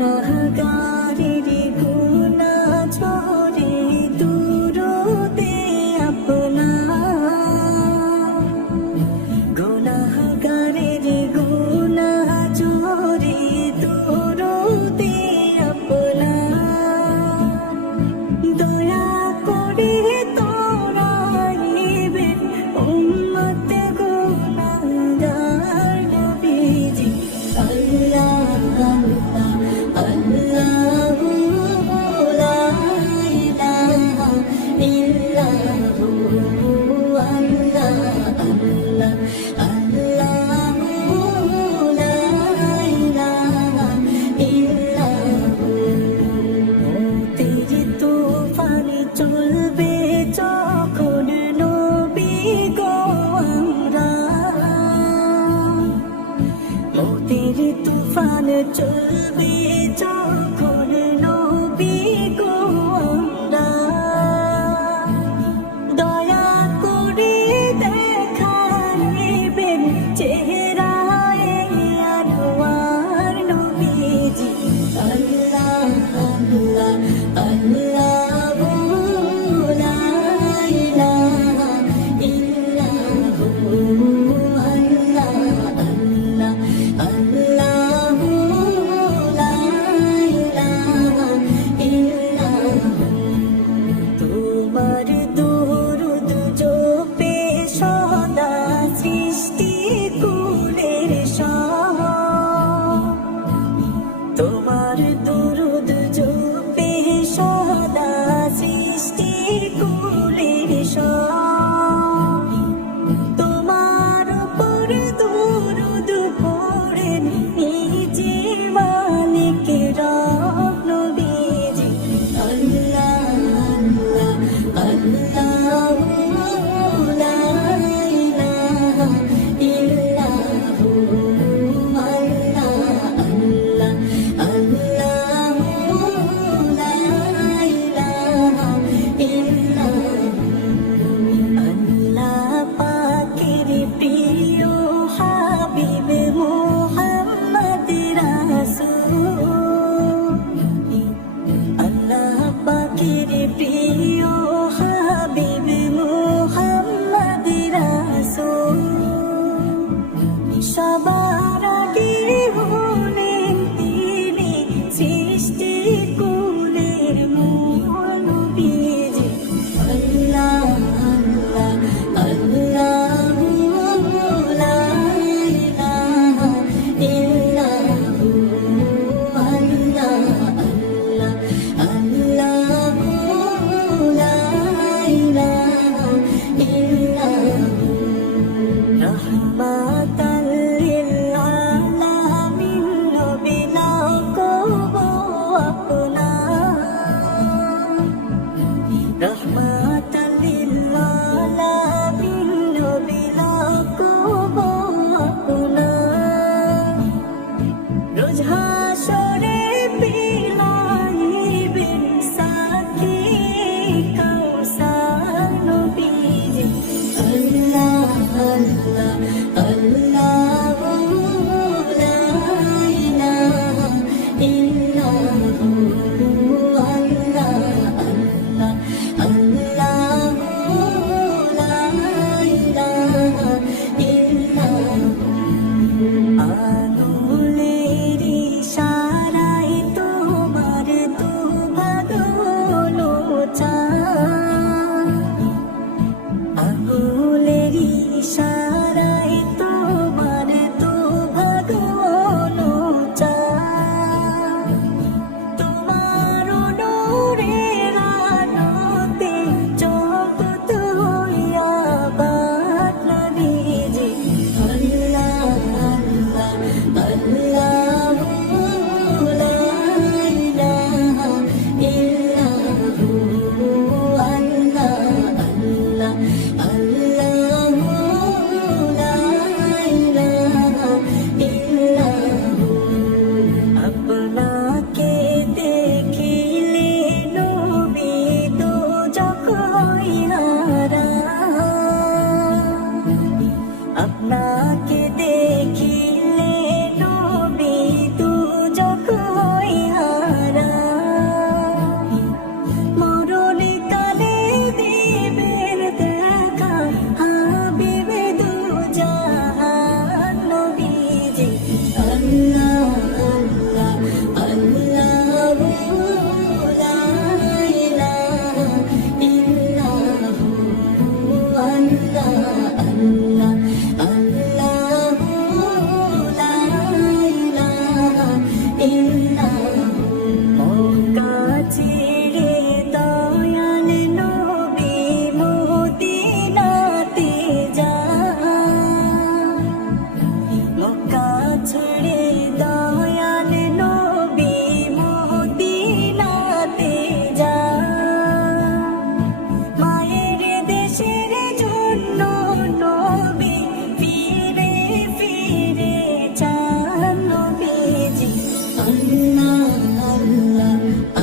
গুনাহগারের গুনাহ ঝরে দুরুদে আপনার গুনাহগারের গুনাহ ঝরে দুরুদে আপনার দয়া করে তোরাইবেন উম্মত গুনাহগার নবীজি আল্লাহ আল্লাহু লা ইলাহা ইল্লাহু আল্লাহ আল্লাহু লা ইলাহা ইল্লাহু মৌতের তুফানে চলবে যখন নবী গো আমরা মৌতের তুফান চলবে যখন নবী গো আমরা দয়া করে দেখাইবেন চেহারায় আনোয়ার নবীজি আল্লাহ আল্লাহ আল্লাহু লা ইলাহা ইল্লাহু আল্লাহ আল্লাহ আল্লাহু লা ইলাহা ইল্লাল্লাহু মক্কা ছেড়ে দয়াল নবী মদিনাতে যায় মক্কা ছেড়ে দয়াল নবী মদিনাতে যায় মায়ের দেশের জন্য নবী ফিরে ফিরে চান নবীজি আল্লাহ আল্লাহ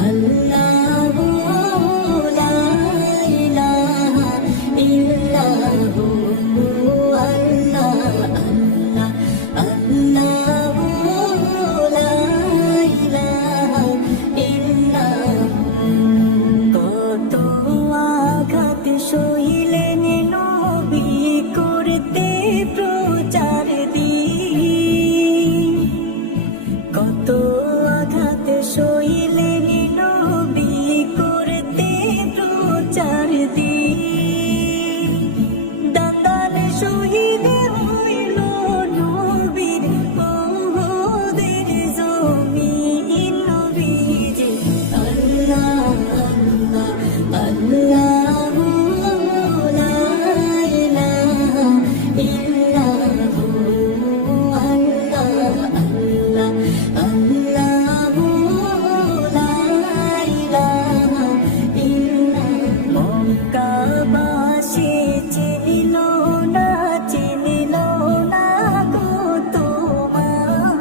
আল্লাহু লা ইলাহা ইল্লাহু আল্লাহ আল্লাহ আল্লাহু লা ইলাহা ইল্লাহু কত আঘাত সইলেন নবী করতে প্রচার দিন কত আঘাত সইলেন নবী করতে প্রচার দিন দাতাল শহীদ হইল নবীর ওহুদের জমিন নবীজি আল্লাহ আল্লাহ আল্লাহু লা ইলাহা ইল্লাহু আল্লাহ আল্লাহ আল্লাহু লা ইলাহা ইল্লাল্লাহ মক্কাবাসী চিনিল না গো তোমার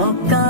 মক্কা